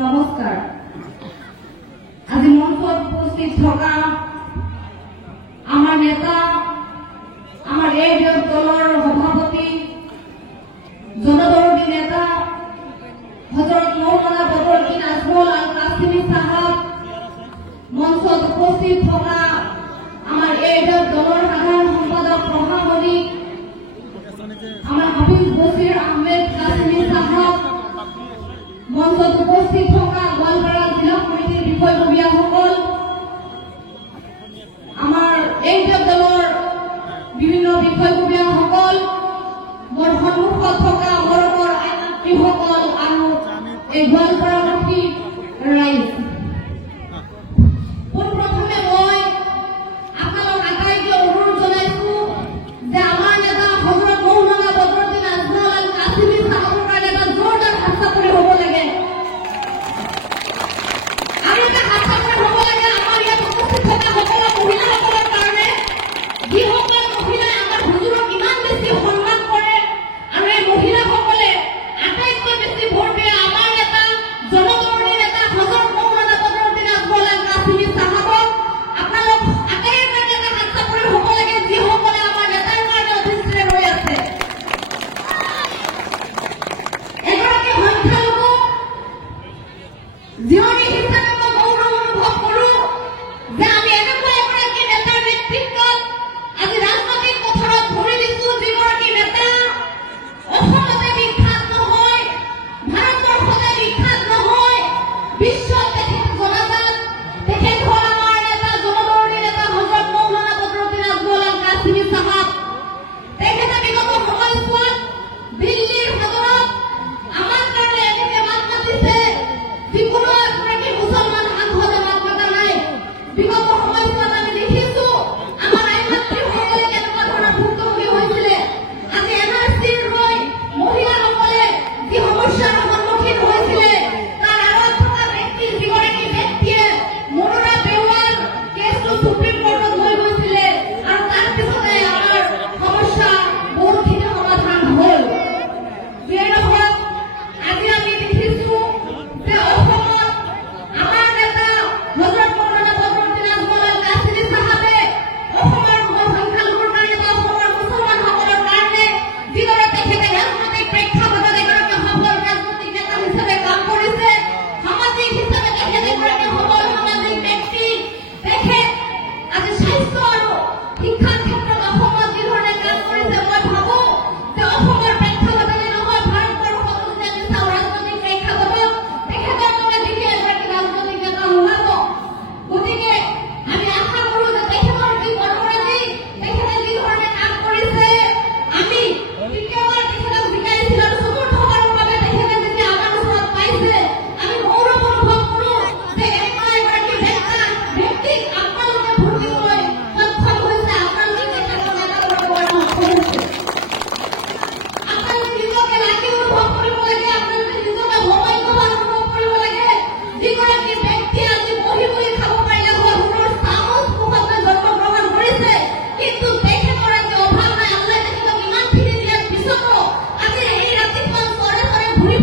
নমস্কাৰ। আজি মঞ্চত উপস্থিত থকা আমাৰ নেতা, আমাৰ এই দলৰ সভাপতি, জনদৰদী নেতা হযৰত মৌলানা বদৰুদ্দিন আজমল আল কাসিমি সাহেব, মঞ্চত উপস্থিত থকা আমাৰ এই দলৰ সাধাৰণ সম্পাদক সভাপতি আমাৰ হাফিজ বশিৰ আহমেদ কাসিমি সাহেব, মঞ্চত উপস্থিত থকা গোৱালপাৰা জিলা কমিটিৰ বিষয়ববীয়াসকল, আমাৰ এই দলৰ বিভিন্ন বিষয়ববীয়াসকল, মোৰ সন্মুখত থকা মৰমৰ আইনজীৱীসকল আৰু এই গোৱালপাৰাবাসী ৰাইজ, পোনপ্ৰথমে মই আপোনালোক আটাইকে অনুৰোধ জনাইছো যে আমাৰ নেতা হযৰত মৌলানা বদৰুদ্দিন আজমল আল কাসিমি সাহেবৰ কাৰণে এটা জোৰদাৰ হাততালি হ'ব লাগে। আৰু এটা হাততালি হ'ব লাগে আমাৰ ইয়াত উপস্থিত থকা সকলো মহিলাসকলৰ কাৰণে, যিসকল মহিলাই আমাৰ হুজুৰক ইমান বেছি সন্মান কৰে আৰু এই মহিলাসকলে আটাইতকৈ বেছি ভোট দিয়ে আমাৰ নেতা, জনদৰদী নেতা হযৰত মৌলানা বদৰুদ্দিন আজমল আল কাসিমি সাহেবক। আপোনালোক আটাইৰে এটা হাততালি হ'ব লাগে যিসকলে আমাৰ নেতাৰ কাৰণে অধিষ্ঠিত হৈ আছে। এগৰাকী সংখ্যালঘু জীয়নী হিচাপে মই গৌৰৱ অনুভৱ কৰোঁ যে আমি এনেকুৱা এগৰাকী নেতাৰ নেতৃত্বত আজি ৰাজনৈতিক পথাৰত ভৰি দিছোঁ, যিগৰাকী নেতা অসমতে বিখ্যাত নহয়, ভাৰতবৰ্ষতে বিখ্যাত নহয়, বিশ্বত তেখেত জনাজাত। তেখেত হ'ল আমাৰ নেতা, জনদৰদী নেতা হযৰত মৌলানা বদৰুদ্দিন আজমল আল কাসিমি সাহেব। তেখেতে বিগত সময়ছোৱাত দিল্লীৰ সদনত আমাৰ কাৰণে এনেকে মাত মাতিছে যিকোনো এগৰাকী মুছলমান সাংসদে মাত মতা নাই। বিগত সময়ছোৱাত আমি দেখিছোঁ আমাৰ আইনজীৱীসকলে কেনেকুৱা ধৰণৰ ভুক্তভোগী হৈছিলে। আজি NRCৰ হৈ মহিলাসকলে যি সমস্যাৰ সন্মুখীন হৈছিলে, তাৰ আঁৰত থকা ব্যক্তি, যিগৰাকী ব্যক্তিয়ে মনোৰা বেৱাৰৰ কেছটো সুপ্ৰিম কোৰ্টত লৈ গৈছিলে আৰু তাৰ পিছতে আমাৰ সমস্যা বহুখিনি সমাধান হ'ল। যিয়ে নহওক, আজি আমি দেখিছোঁ যে অসমত আমাৰ নেতা হযৰত মৌলানা বদৰুদ্দিন আজমল আল কাসিমি সাহেবে অসমৰ সংখ্যালঘুৰ কাৰণে বা অসমৰ মুছলমানসকলৰ কাৰণে যিদৰে তেখেতে ৰাজনৈতিক প্ৰেক্ষাপটত এগৰাকী সফল ৰাজনৈতিক নেতা হিচাপে কাম কৰিছে, সামাজিক হিচাপে তেখেত এগৰাকী সবল সামাজিক ব্যক্তি। তেখেত আজি স্বাস্থ্য আৰু শিক্ষাৰ ক্ষেত্ৰত অসমত যিধৰণে কাম কৰিছে, মই ভাবোঁ যে অসমৰ প্ৰেক্ষাপটতে নহয়, ভাৰতবৰ্ষতো যদি আমি চাওঁ ৰাজনৈতিক প্ৰেক্ষাপটত তেখেতৰ দৰে দ্বিতীয় এগৰাকী ৰাজনৈতিক নেতা নোলাব। গতিকে আমি আশা কৰোঁ যে তেখেতৰ যি কৰ্মৰাজি, তেখেতে যি ধৰণে কাম কৰিছে, আমি তৃতীয়বাৰ তেখেতক জিকাইছিল আৰু চতুৰ্থবাৰৰ বাবে তেখেতে যেতিয়া আমাৰ ওচৰত পাইছে, আমি গৌৰৱ অনুভৱ কৰোঁ যে এনেকুৱা এগৰাকী ব্যক্তিক আপোনালোকে ভোট দিবলৈ সক্ষম হৈছে, আপোনালোকে তেখেতৰ নেতা কৰিবলৈ সক্ষম হৈছে। আপোনালোকে নিজকে লাকি অনুভৱ কৰিব লাগে, আপোনালোকে নিজকে সৌভাগ্যৱান অনুভৱ কৰিব লাগে। যিগৰাকী ব্যক্তিয়ে আজি বহি বহি খাব পাৰিলে হয়, সোণৰ চামুচ মুখত লৈ জন্মগ্ৰহণ কৰিছে, কিন্তু তেখেতৰ আজি অভাৱ নাই। আল্লাই তেখেতক ইমানখিনি দিয়াৰ পিছতো আজি এই ৰাতিপুৱা চৰে চৰে ঘূৰি